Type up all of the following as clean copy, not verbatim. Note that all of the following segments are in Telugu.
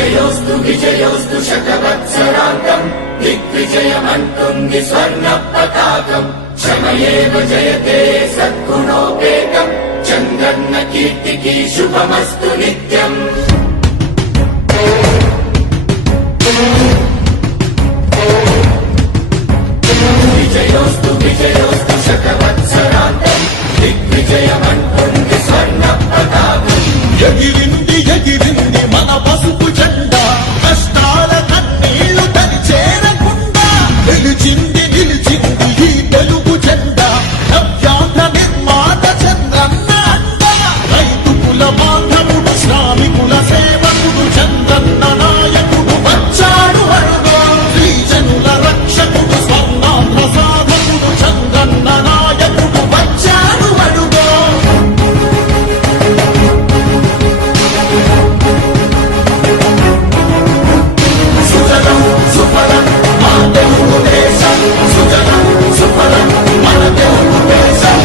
విజయోస్తు విజయోస్తు శతవత్సరాంతం దిగ్విజయమంటుంది స్వర్ణ పతాకం క్షమయేవ జయతే సద్గుణోపేతం చంద్రన్న కీర్తికి శుభమస్తు నిత్యం విజయోస్తు విజయోస్తు శతవత్సరాంతం దిగ్విజయమంటుంది స్వర్ణ పతాకం ఎగిరింది ఎగిరింది మన పసుపు జెండా కష్టాల కన్నీళ్లు తని చేరకుండా నిలిచింది నిలిచింది ఈ తెలుగు జెండా నవ్యాంధ్ర నిర్మాత చంద్రన్న అండ రైతు కుల బాంధవుడు శ్రామికుల సేవకుడు చంద్రన్న నాయకుడు వచ్చాడు అడుగో శ్రీజనుల రక్షకుడు స్వర్ణాంధ్ర సాధకుడు చంద్రన్న నాయకుడు వచ్చాడు అడుగో సుజలం సుఫలం మన తెలుగు దేశం సుజలం సుఫలం మన తెలుగు దేశం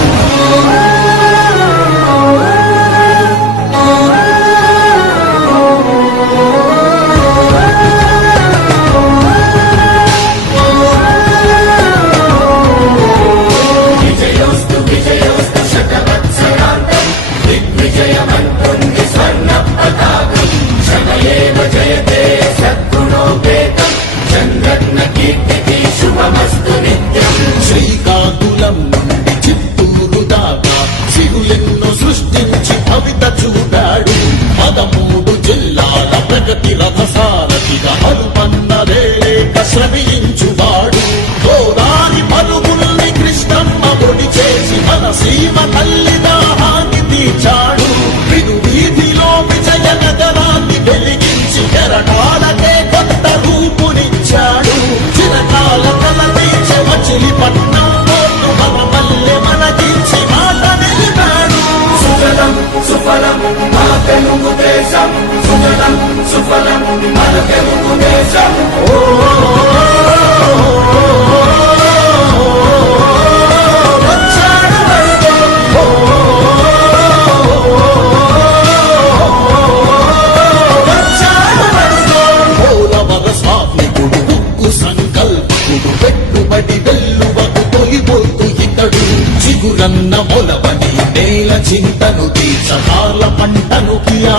విజయోస్తు విజయోస్తు శతవత్సరాంతం దిగ్విజయమంటుంది స్వర్ణ పతాకం క్షమయేవ జయతే సద్గుణోపేతం చంద్రన్న కీర్తికి శుభమస్తు నిత్యం శ్రీకాకుళం నుండి చిత్తూరు దాకా సిరులెన్నో సృష్టించి కవిత చూపాడు 13 జిల్లాల ప్రగతి రథసారథిగా హరుపన్నదేలేక శ్రమించువాడు గోదారి పరుగుల్ని కృష్ణమ్మ ఒడి చేసి మన సీమ తల్లి దాహాన్ని తీర్చాడు విను వీధిలో విజయ నగరాన్ని వెలిగించి కెరటాలకే కొత్త రూపునిచ్చాడు చిరకాల తల తీర్చే మచిలీపట్నం పోర్టు మన మల్లె మనకించి మాట నిలిపాడు సుజలం సుఫలం మన తెలుగు దేశం సుజలం సుఫలం మన తెలుగు దేశం వచ్చాడు అడుగో వచ్చాడు అడుగో పోలవర స్వామికుడు ఉక్కు సంకల్పకుడు పెట్టుబడి వెల్లువకు తొలిపోతు ఇతడు చిగురన్న మొలవని నేల చింతను తీర్చకాల పంటను కియా